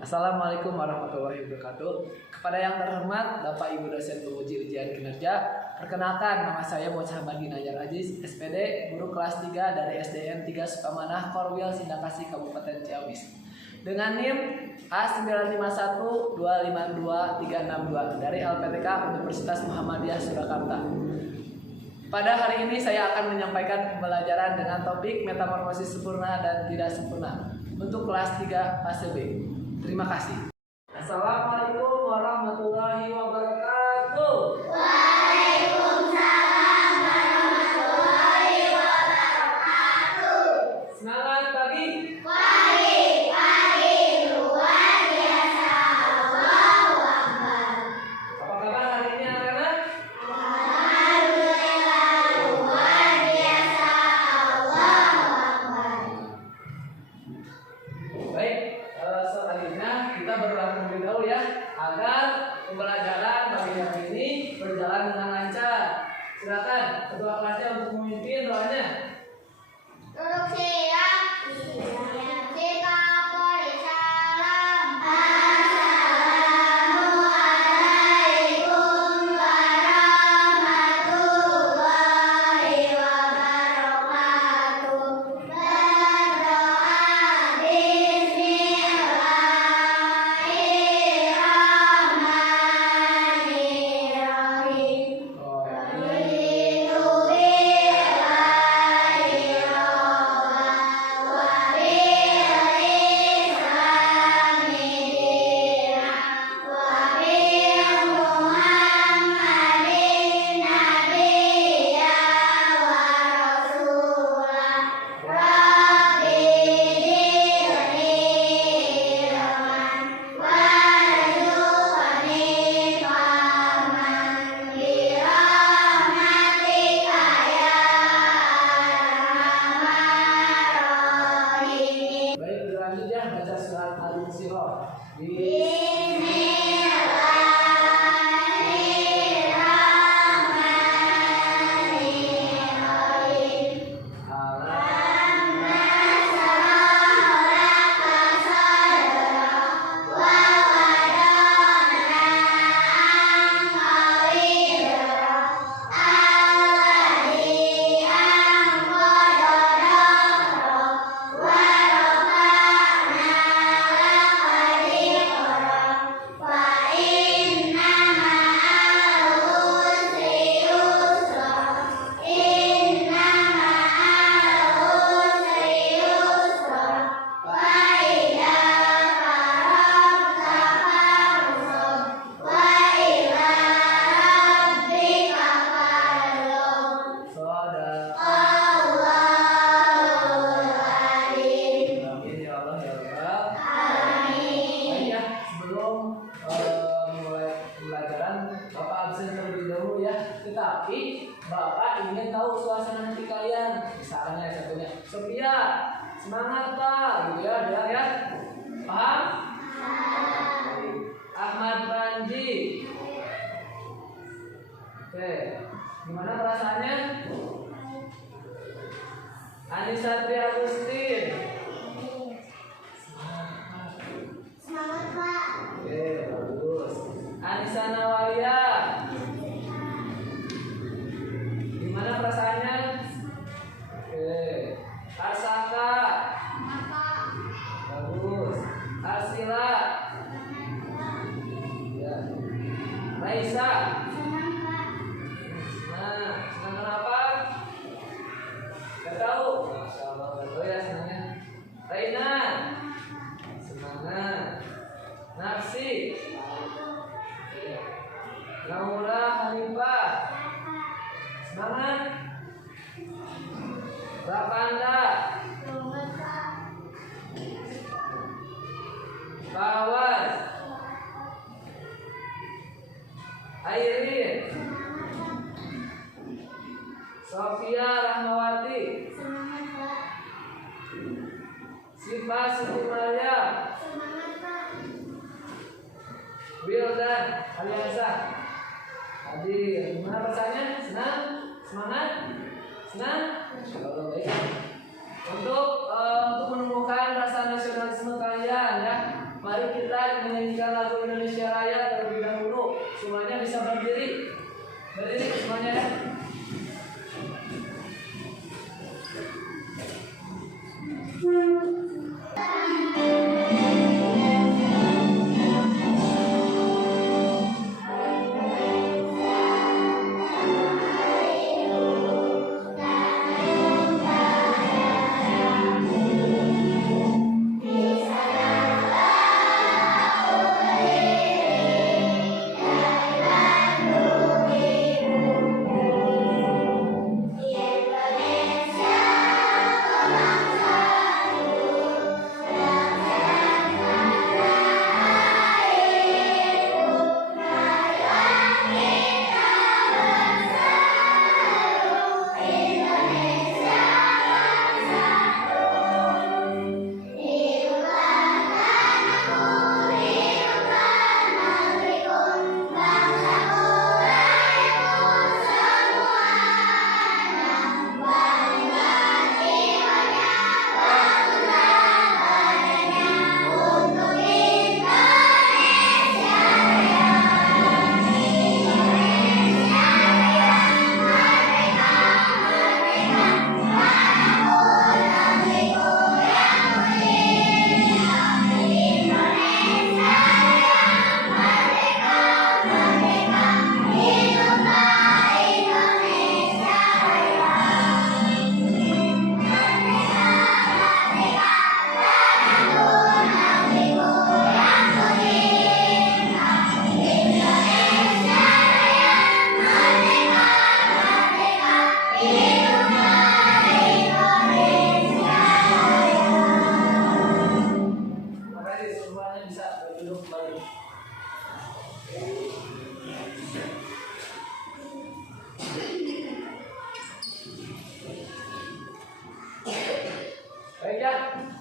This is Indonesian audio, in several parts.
Assalamualaikum warahmatullahi wabarakatuh. Kepada yang terhormat Bapak Ibu dosen penguji ujian kinerja, perkenalkan nama saya Muhammad Najar Aziz, SPD, guru kelas 3 dari SDN 3 Sukamanah, Korwil, Sindakasih, Kabupaten Ciamis. Dengan NIM A951252 dari LPTK Universitas Muhammadiyah Surakarta. Pada hari ini saya akan menyampaikan pembelajaran dengan topik metamorfosis sempurna dan tidak sempurna untuk kelas 3 fase B. Terima kasih. Assalamualaikum warahmatullahi wabarakatuh. Waalaikumsalam warahmatullahi wabarakatuh. Semangat pagi. Pagi luar biasa. Allahu Akbar. Apa kabar hari ini anak-anak? Alhamdulillah luar biasa. Allahu Akbar. Baik, selanjutnya kita berlatih terlebih dahulu ya, agar pembelajaran pagi hari ini berjalan dengan lancar. Silakan ketua kelasnya untuk memimpin doanya. Duduk siap. Kita beri salam. Assalamualaikum warahmatullahi wabarakatuh. Berdoa bismillahirrahmanirrahim. Baik, berlanjut ya, baca surat Al-Insyirah. Amin ya Allah ya Rabbal. Baik ya, sebelum mulai pembelajaran, Bapak absen terlebih dahulu ya. Tetapi Bapak ingin tahu suasana hati kalian. Misalnya contohnya, Sophia, semangat Pak, gitu ya, biar ya. Paham? Ahmad Panji. Oke, gimana perasaannya? Anissa Tri Agustin. Semangat Pak. Oke, bagus. Anissa Nawalia. Gimana perasaannya? Oke. Arsaka. Bagus. Arsila. Ya. Raisa. Nah, senang kenapa? Gak tahu. Masya Allah, gak tahu ya senangnya. Raina. Semangat. Nafsi. Naura Hanifah. Semangat. Rapanda. Bawas. Airin. Sofia Rahmawati. Siva Sutimaya. Wildan Aliasa. Hadir. Gimana rasanya? Senang? Semangat? Senang? Kalau baik. Untuk menemukan rasa nasionalisme kalian ya, Mari kita menyanyikan lagu Indonesia Raya terlebih dahulu. Semuanya bisa berdiri. Berdiri semuanya ya.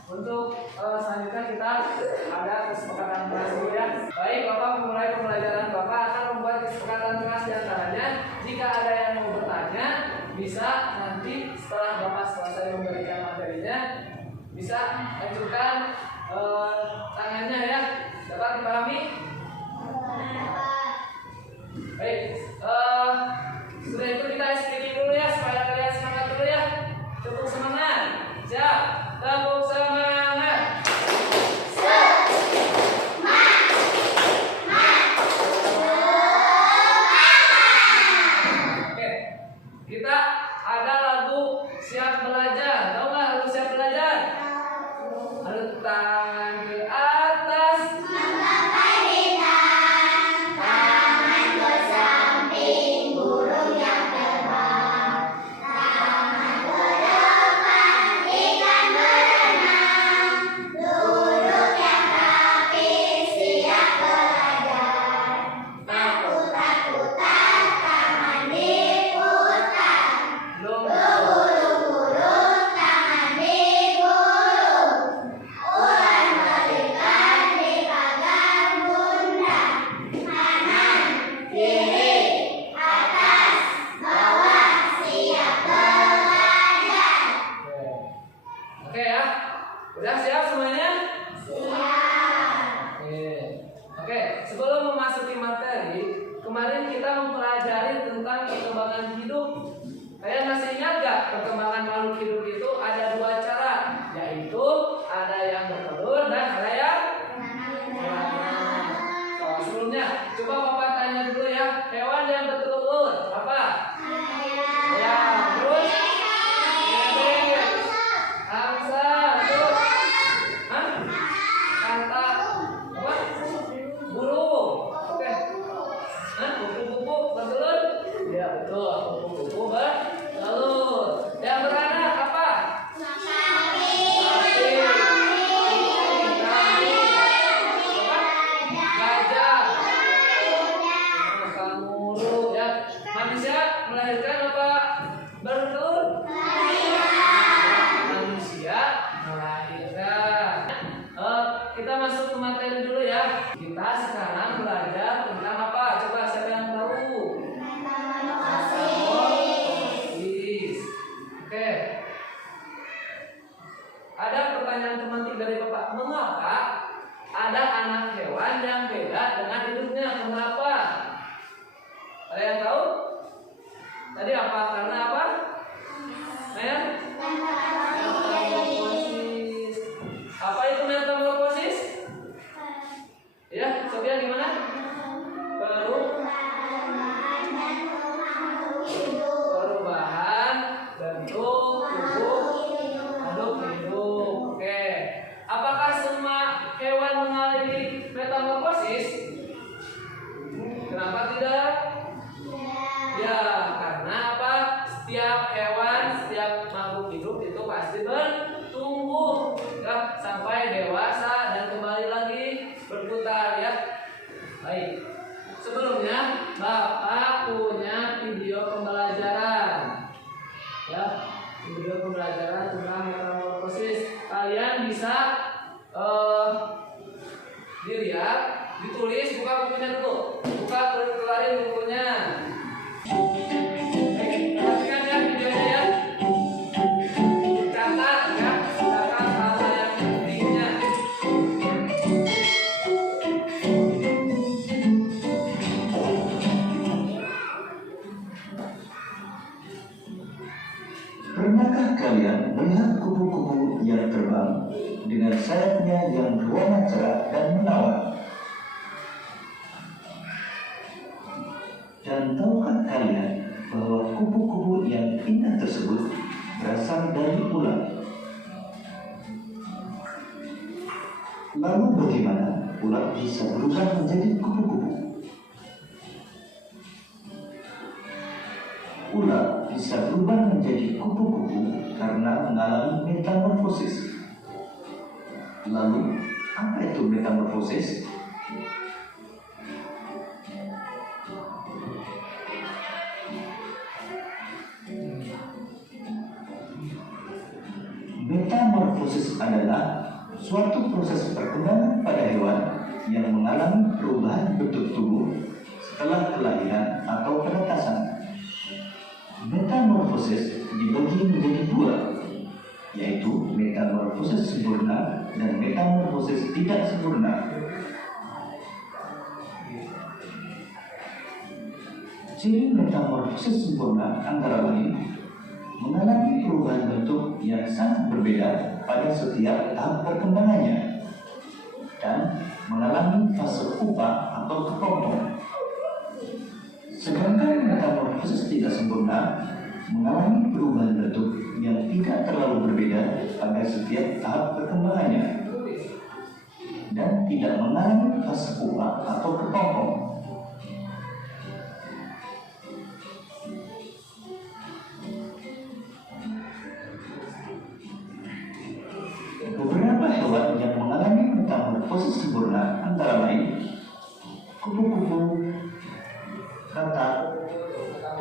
Untuk selanjutnya kita ada kesepakatan kelas dulu ya. Baik, Bapak memulai pembelajaran. Bapak akan membuat kesepakatan kelas diantaranya. Jika ada yang mau bertanya, bisa nanti setelah Bapak selesai memberikan materinya, bisa ajukan tangannya ya. Dapat dipahami? Baik, sudah itu kita speaking dulu ya supaya kalian semangat dulu ya. Tepuk semangat. Siap. Tepuk semangat. Oke, kita ada lagu siap belajar. Tahu nggak lagu siap belajar? Aduk tangan ke atas. Oke ya, udah siap semuanya? Siap. Oke, sebelum memasuki materi, kemarin kita mempelajari tentang perkembangan hidup. Kalian masih ingat gak perkembangan makhluk hidup itu ada dua cara, yaitu ada yang bertelur dan ada yang beranak. Sebelumnya, coba Bapak tanya dulu ya, hewan yang bertelur apa? Ayam. Terus? Angsa, terus, kanta, apa? Burung, oke. Kupu-kupu bertelur? Ya betul, kupu-kupu bertelur. Yang beranak apa? Sapi, gajah, kanguru, ya. Manusia melahirkan apa? Bertelur? Kita masuk ke materi dulu ya. Kita sekarang belajar tentang apa? Coba siapa yang tahu? Metamorfosis. Oke. Ada pertanyaan teman dari Bapak. Mengapa ada Ada yang tahu? Tadi apa? Karena apa? Naya? Metamorfosis. Apa itu metamorfosis? Ya, Sofian gimana? Perubahan bentuk tubuh makhluk hidup. Oke. Apakah semua hewan mengalami metamorfosis? Kenapa tidak? Ya, karena apa? Setiap hewan, setiap makhluk hidup itu pasti bertumbuh ya, sampai dewasa dan kembali lagi berputar ya. Baik. Sebelumnya Bapak punya video pembelajaran. Ya, video pembelajaran tentang metamorfosis. Kalian bisa dilihat, ditulis, buka bukunya dulu. Buka, keluarin bukunya. Perhatikan ya videonya ya. Catat ya, catat hal yang pentingnya. Pernahkah kalian melihat kupu-kupu yang terbang dengan sayapnya yang berwarna cerah dan menawan? Dan tahukah kalian bahwa kupu-kupu yang indah tersebut berasal dari ular? Lalu bagaimana ular bisa berubah menjadi kupu-kupu? Ular bisa berubah menjadi kupu-kupu karena mengalami metamorfosis. Lalu, apa itu metamorfosis? Metamorfosis adalah suatu proses perkembangan pada hewan yang mengalami perubahan bentuk tubuh setelah kelahiran atau penetasan. Metamorfosis dibagi menjadi dua, yaitu metamorfosis sempurna dan metamorfosis tidak sempurna. Ciri metamorfosis sempurna antara lain mengalami perubahan bentuk yang sangat berbeda pada setiap tahap perkembangannya dan mengalami fase pupa atau kepompong. Sedangkan metamorfosis tidak sempurna mengalami perubahan bentuk yang tidak terlalu berbeda pada setiap tahap perkembangannya dan tidak mengalami fase pupa atau kepompong. Beberapa hewan yang mengalami metamorfosis sempurna antara lain kupu-kupu, katak,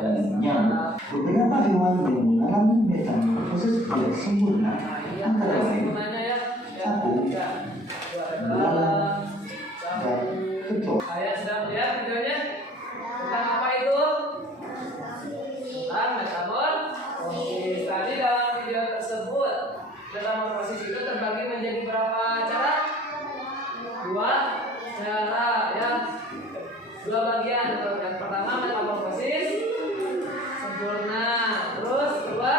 dan nyamuk. Beberapa hewan yang mengalami metamorfosis tidak sempurna antara lain sapu, belalang, dan kecoak. Kalian sedang melihat videonya tentang apa itu? Tentang metamorfosis. Tadi dalam video tersebut metamorfosis itu terbagi menjadi berapa cara? Dua cara ya. Dua bagian. Yang pertama metamorfosis sempurna, terus kedua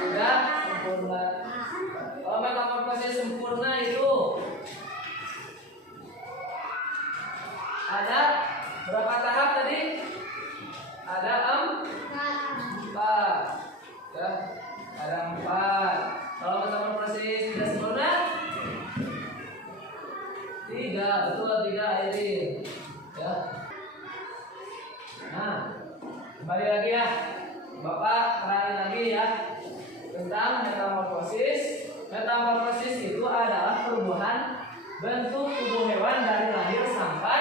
tidak sempurna. Kalau metamorfosis sempurna itu ada berapa tahap tadi? Ada 4 ya, ada 4. Kalau metamorfosis tidak sempurna 3, betul 3 Airin ya. Nah, kembali lagi ya, Bapak terangin lagi ya tentang metamorfosis. Metamorfosis itu adalah perubahan bentuk tubuh hewan dari lahir sampai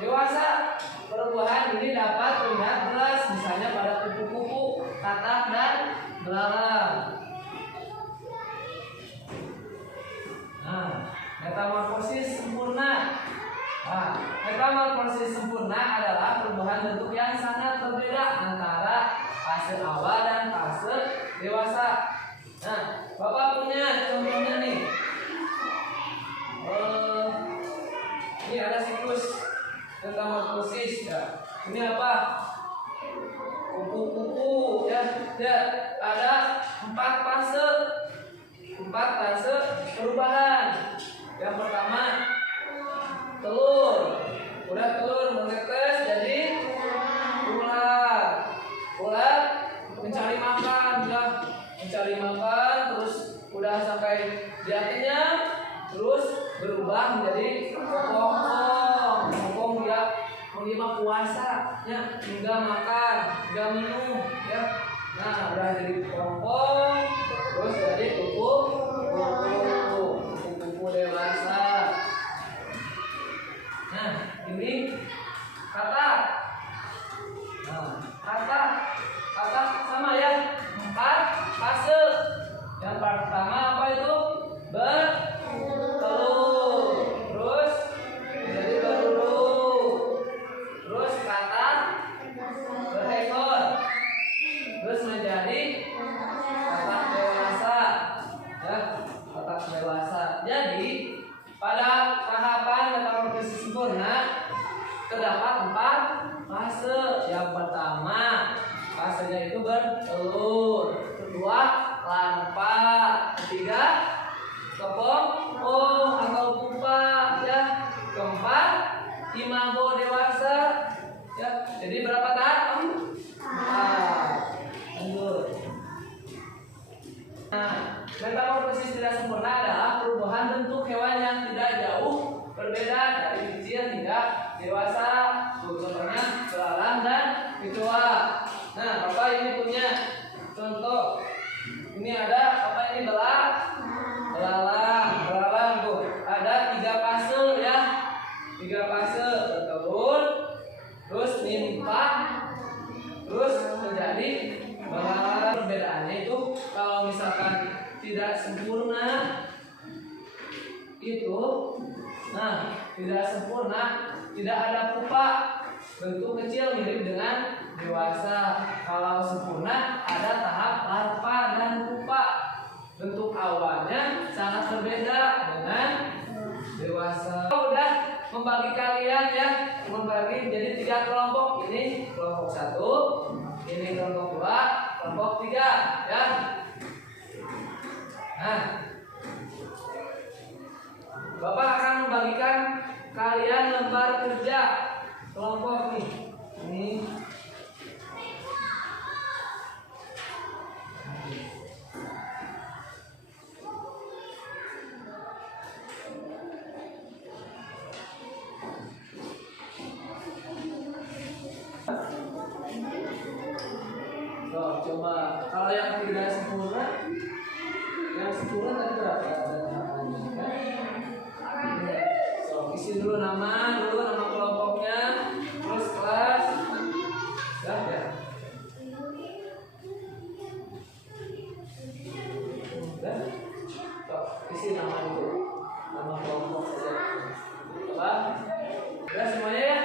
dewasa. Perubahan ini dapat terlihat jelas misalnya pada kupu-kupu, katak, dan belalang. Nah, metamorfosis sempurna. Nah, metamorfosis sempurna adalah perubahan bentuk yang sangat berbeda antara fase awal dan fase dewasa. Nah, Bapak punya contohnya nih. Ini ada siklus metamorfosis ya. Ini apa? Kupu-kupu ya. Ya, ada 4 fase. 4 fase perubahan. Yang pertama telur. Udah telur menetes jadi ular. Ular mencari makan, ya. Mencari makan terus udah sampai dia kenyang, terus berubah menjadi kokong. Kokong dia menyimak puasa, ya, hingga makan, hingga minum, ya. Nah, udah jadi kokong, terus jadi kupu-kupu dewasa. Nah, ini kata. Nah, kata sama ya, 4 fase. Yang pertama apa itu? Bertelur, terus menjadi berurut, terus kata berekor, terus menjadi katak dewasa, ya, katak dewasa. Jadi pada tahapan metamorfosis sempurna terdapat 4 fase. Yang pertama fasenya itu bertelur, kedua larva, ketiga kepompong atau pupa, ya, keempat imago dewasa, ya. Jadi berapa tahap? 4. Lanjut. Nah, metamorfosis tidak sempurna adalah perubahan bentuk hewan yang tidak jauh berbeda dari kecil hingga dewasa. Contohnya belalang dan kecoa. Nah, Bapak ini punya contoh. Ini ada apa ini? Belalang tuh. Ada 3 fase, ya. 3 fase: bertelur, terus nimpa, terus menjadi belalang. Perbedaannya itu kalau misalkan tidak sempurna itu, nah, tidak sempurna, tidak ada pupa, bentuk kecil mirip dengan dewasa. Kalau sempurna ada tahap larva dan pupa, bentuk awalnya sangat berbeda dengan dewasa. Udah membagi kalian, ya, membagi jadi 3 kelompok. Ini kelompok 1, ini kelompok 2, kelompok 3, ya. Nah, Bapak akan membagikan kalian lembar kerja kelompok nih. Ini coba kalau yang tidak sempurna, yang sempurna tadi berapa? Isi dulu nama kelompoknya, terus kelas, ya. Isi nama dulu, nama kelompok saja. Coba, udah semuanya, ya?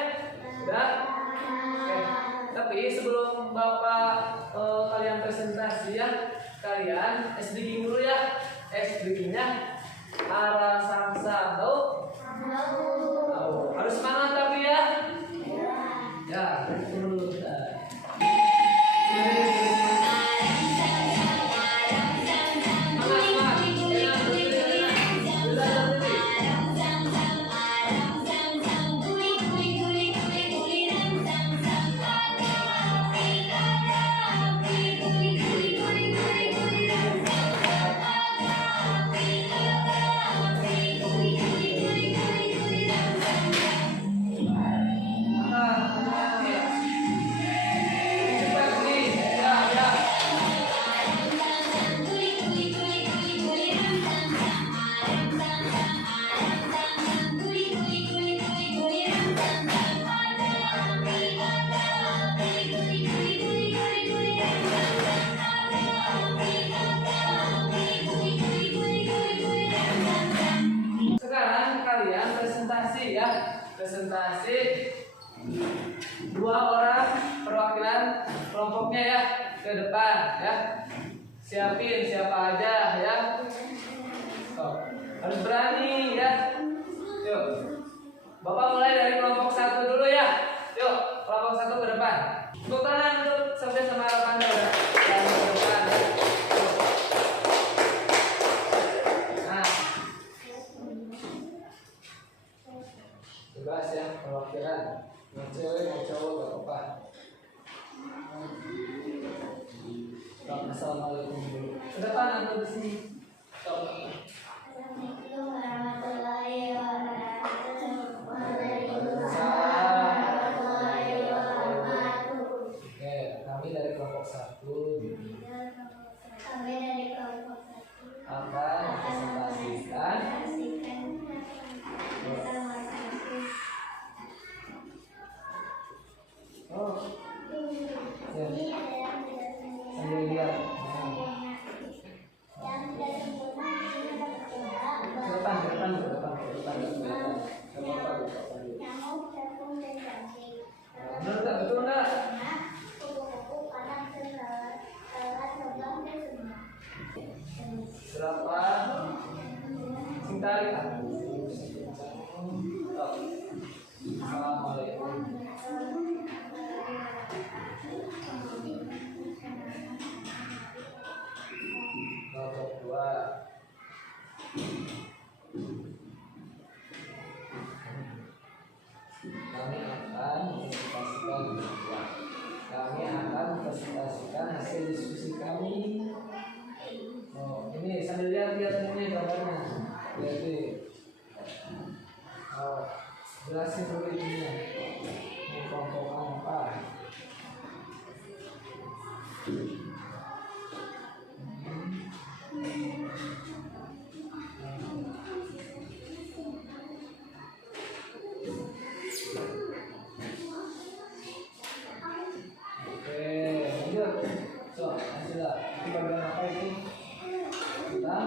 Udah. Oke. Tapi sebelum Bapak kalian presentasi, ya, kalian SDG dulu, ya. SDG-nya arah sangsa, tahu? Harus semangat tapi, ya. Ya, dulu. Presentasi 2 orang perwakilan kelompoknya, ya, ke depan, ya. Siapin siapa aja, ya. Harus berani, ya. Yuk. Bapak mulai dari kelompok 1 dulu, ya. Yuk, kelompok 1 bebas ya perwakilan. Mau cewek mau cowok gak apa-apa. Assalamualaikum dulu. Ke depan atau di sini? Assalamualaikum warahmatullahi wabarakatuh. Oke, kami dari kelompok 1 Kami dari kelompok 1 akan presentasikan ini adalah sambil lihat. yang tidak sempurna ini dapat coba Ke depan, ke depan, ke depan, ke depan, ke depan. Ke depan, ke depan. nyamuk cakung dan cacing. Benar nggak? Betul nggak? Karena kupu-kupu panas dan lalat terbang dan semua. Berapa? Sing tarik kan? Assalamualaikum. Kelompok 2. Kami akan presentasikan hasil diskusi kami. Oh, ini sambil lihat-lihat ini gambarnya. Lihat nih. Oh, jelasin dulu ininya. Ini kelompok apa? Oke, lanjut. So, hasilnya. Ini bagian apa itu? Kita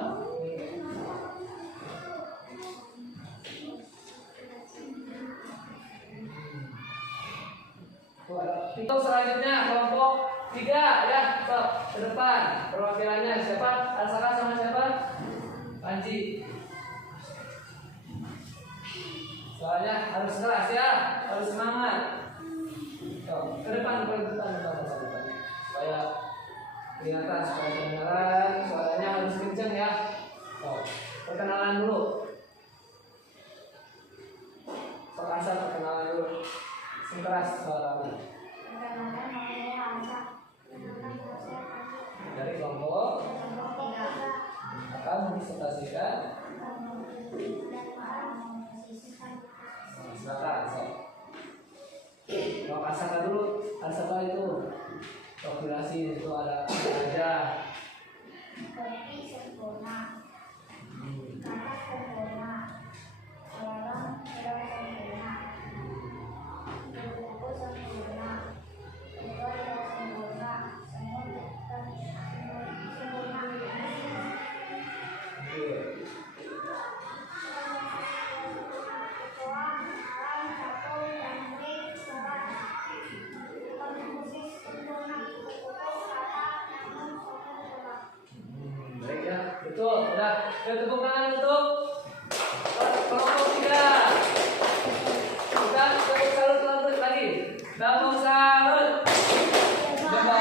itu selanjutnya kelompok 3 ya, so, ke depan perwakilannya siapa? Alsaka sama siapa? Panji. Soalnya harus keras ya, harus semangat. So, ke depan, supaya kelihatan, supaya kedengaran, suaranya harus kenceng ya. So, perkenalan dulu. Perkasa perkenalan dulu. Sing keras suaranya. Perkenalkan namanya Hamzah. Dari kelompok akan dipresentasikan. Silakan. So. Kalau Asaka dulu, Asaka itu populasi itu ada aja. Kopi sempurna, kakak sempurna, orang sempurna, buku sempurna, keluarga sempurna, sempurna. Oke. Ketua, alam, satu, cantik, surat, konfusis sempurna, kuku, kata, namun sempurna. Baik ya, betul. Udah, tepuk tangan untuk kelompok 3. Kita tepuk salut lagi. Tepuk salut. Coba.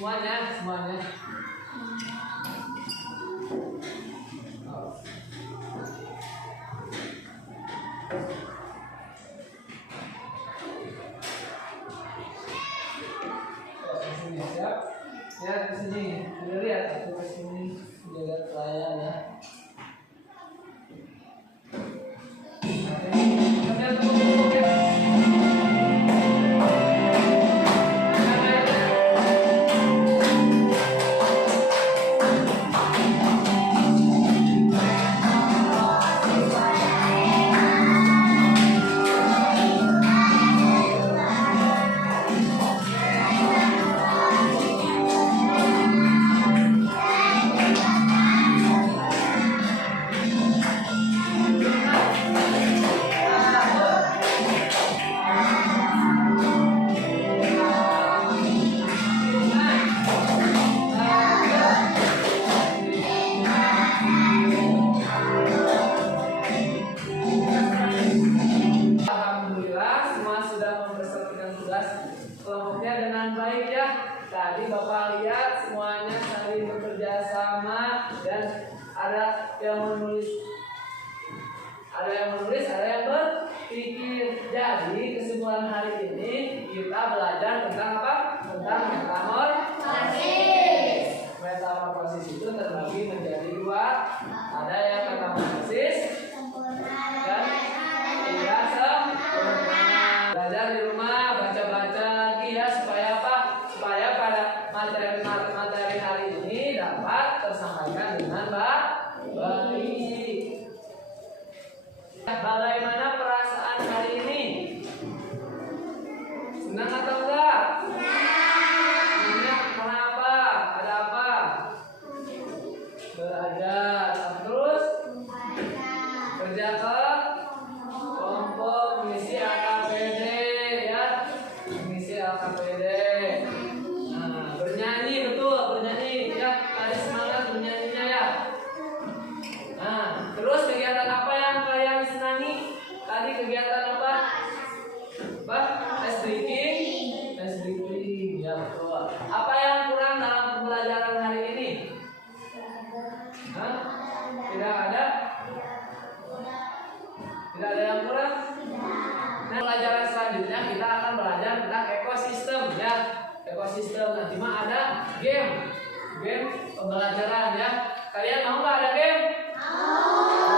semuanya. Siap. Ya, ke sini. Udah lihat aku ke sini. Jaga layar ya. Oke, tunggu ya. Alhamdulillah semua sudah mempersiapkan tugas kelompoknya dengan baik ya. Tadi Bapak lihat semuanya saling bekerja sama dan ada yang menulis, ada yang berpikir. Jadi kesimpulan hari ini kita belajar tentang apa? Tentang metamorfosis itu terbagi menjadi dua. Ada yang metamorfosis dan tidak sempurna. Belajar di rumah, baca-baca lagi ya supaya apa? Supaya pada materi hari ini dapat tersampaikan dengan baik. Bagaimana perasaan hari ini? Senang atau enggak? Senang. Kenapa? Ada apa? Belajar. Terus kerja ke kelompok, mengisi LKPD ya, mengisi LKPD. Nah, bernyanyi, betul, bernyanyi ya. Tadi semangat bernyanyinya ya. Nah, terus kegiatan apa yang kalian senangi? Tadi kegiatan apa? Tes breaking ya, betul. Apa yang kurang dalam pembelajaran hari ini? Hah? Tidak ada? Tidak ada yang kurang? Nah, pelajaran selanjutnya kita akan belajar tentang ekosistem ya. Ekosistem nanti mah ada game pembelajaran ya. Kalian mau nggak ada game? Mau.